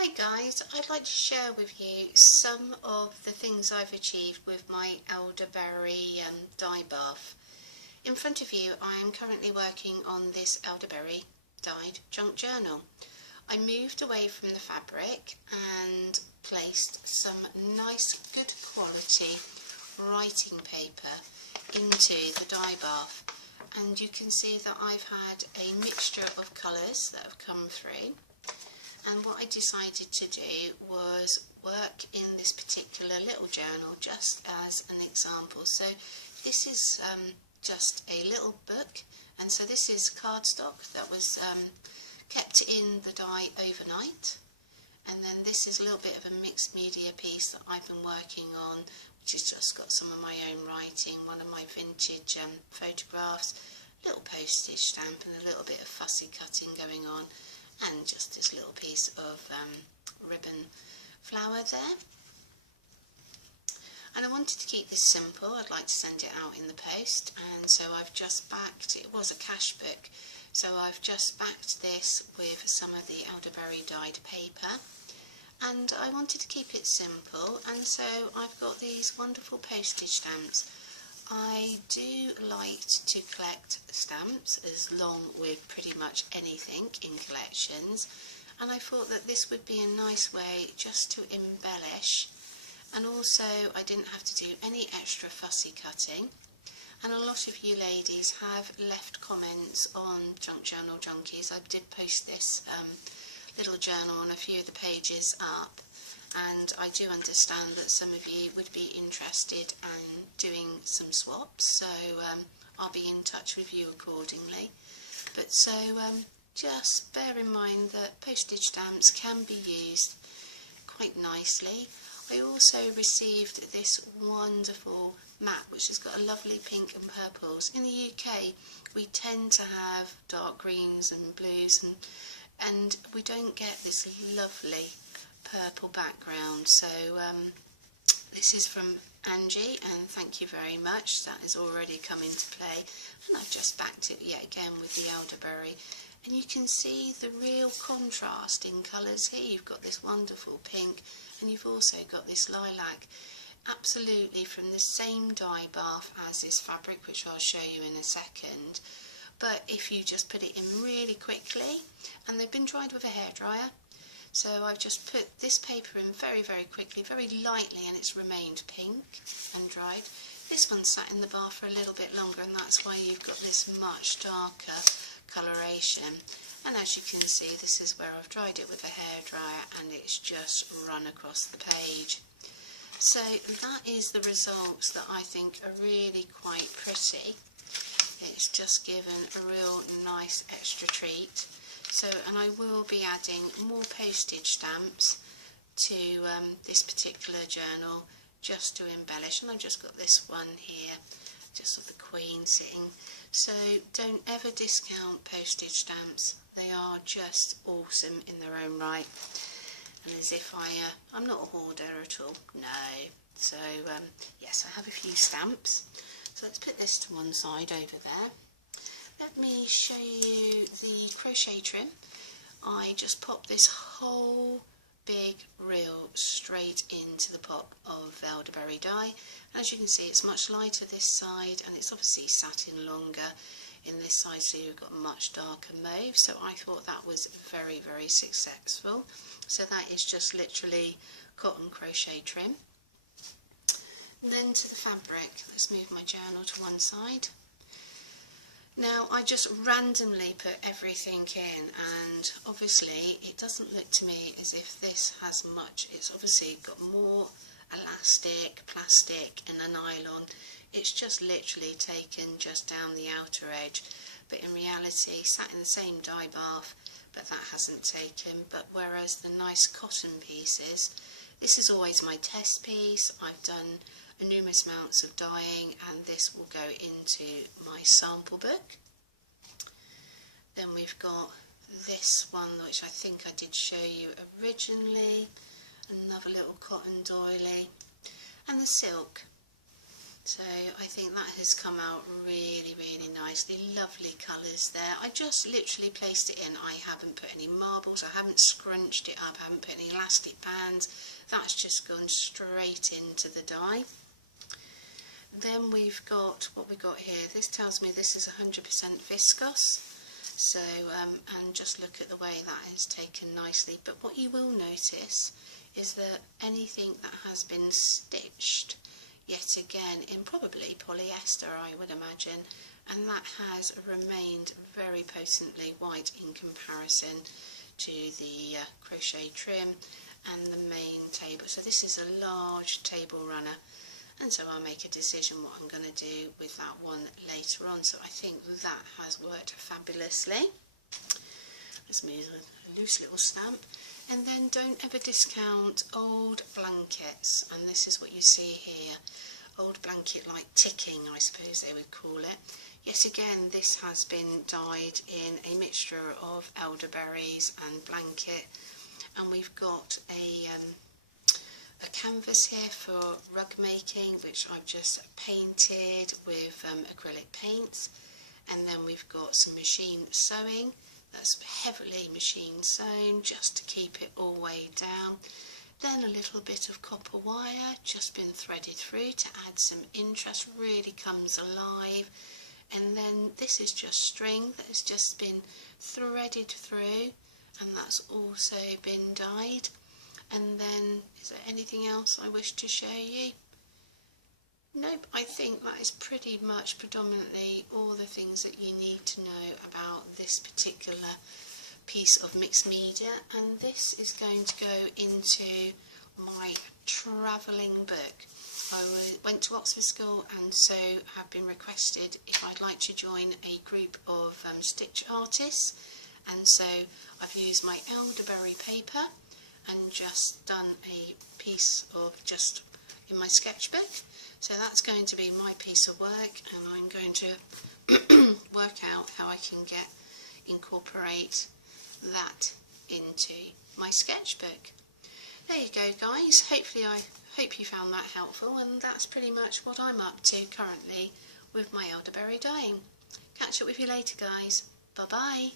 Hi guys, I'd like to share with you some of the things I've achieved with my elderberry dye bath. In front of you I am currently working on this elderberry dyed junk journal. I moved away from the fabric and placed some nice good quality writing paper into the dye bath, and you can see that I've had a mixture of colours that have come through. And what I decided to do was work in this particular little journal just as an example. So this is just a little book, and so this is cardstock that was kept in the dye overnight. And then this is a little bit of a mixed media piece that I've been working on, which has just got some of my own writing, one of my vintage photographs, a little postage stamp and a little bit of fussy cutting going on, and just this little piece of ribbon flower there. And I wanted to keep this simple. I'd like to send it out in the post, and so I've just backed, it was a cash book, so I've just backed this with some of the elderberry dyed paper, and I wanted to keep it simple, and so I've got these wonderful postage stamps. I do like to collect stamps as long with pretty much anything in collections, and I thought that this would be a nice way just to embellish, and also I didn't have to do any extra fussy cutting. And a lot of you ladies have left comments on Junk Journal Junkies. I did post this little journal on a few of the pages up, and I do understand that some of you would be interested in doing some swaps, so I'll be in touch with you accordingly. But so just bear in mind that postage stamps can be used quite nicely. I also received this wonderful mat which has got a lovely pink and purples. In the UK we tend to have dark greens and blues, and we don't get this lovely purple background. So this is from Angie, and thank you very much. That has already come into play, and I've just backed it yet again with the elderberry, and you can see the real contrast in colours here. You've got this wonderful pink, and you've also got this lilac, absolutely from the same dye bath as this fabric, which I'll show you in a second. But if you just put it in really quickly, and they've been dried with a hairdryer, so I've just put this paper in very, very quickly, very lightly, and it's remained pink and dried. This one sat in the bath for a little bit longer, and that's why you've got this much darker coloration. And as you can see, this is where I've dried it with a hairdryer, and it's just run across the page. So that is the results that I think are really quite pretty. It's just given a real nice extra treat. So, and I will be adding more postage stamps to this particular journal just to embellish, and I've just got this one here just of the Queen sitting. So don't ever discount postage stamps, they are just awesome in their own right. And as if I'm not a hoarder at all, no. So yes, I have a few stamps, so let's put this to one side over there. Let me show you the crochet trim. I just popped this whole big reel straight into the pot of elderberry dye. As you can see, it's much lighter this side, and it's obviously satin longer in this side, so you've got much darker mauve. So I thought that was very, very successful. So that is just literally cotton crochet trim. And then to the fabric, let's move my journal to one side. Now I just randomly put everything in, and obviously it doesn't look to me as if this has much. It's obviously got more elastic, plastic and a nylon. It's just literally taken just down the outer edge, but in reality sat in the same dye bath, but that hasn't taken. But whereas the nice cotton pieces, this is always my test piece. I've done enormous amounts of dyeing, and this will go into my sample book. Then we've got this one, which I think I did show you originally, another little cotton doily, and the silk. So I think that has come out really, really nicely. Lovely colours there. I just literally placed it in. I haven't put any marbles, I haven't scrunched it up, I haven't put any elastic bands. That's just gone straight into the die. Then we've got what we've got here. This tells me this is 100% viscose. So, and just look at the way that is taken nicely. But what you will notice is that anything that has been stitched, yet again in probably polyester, I would imagine, and that has remained very potently white in comparison to the crochet trim and the main table. So this is a large table runner, and so I'll make a decision what I'm going to do with that one later on. So I think that has worked fabulously. Let's move a loose little stamp. And then don't ever discount old blankets, and this is what you see here. Old blanket like ticking, I suppose they would call it. Yet again, this has been dyed in a mixture of elderberries and blanket, and we've got a canvas here for rug making, which I've just painted with acrylic paints, and then we've got some machine sewing. That's heavily machine sewn just to keep it all weighed down. Then a little bit of copper wire just been threaded through to add some interest, really comes alive. And then this is just string that has just been threaded through, and that's also been dyed. And then is there anything else I wish to show you? Nope, I think that is pretty much predominantly all the things that you need to know about this particular piece of mixed media, and this is going to go into my travelling book. I went to Oxford School, and so have been requested if I'd like to join a group of stitch artists, and so I've used my elderberry paper and just done a piece of just in my sketchbook. So that's going to be my piece of work, and I'm going to work out how I can incorporate that into my sketchbook. There you go, guys. Hopefully I hope you found that helpful, and that's pretty much what I'm up to currently with my elderberry dyeing. Catch up with you later, guys. Bye bye.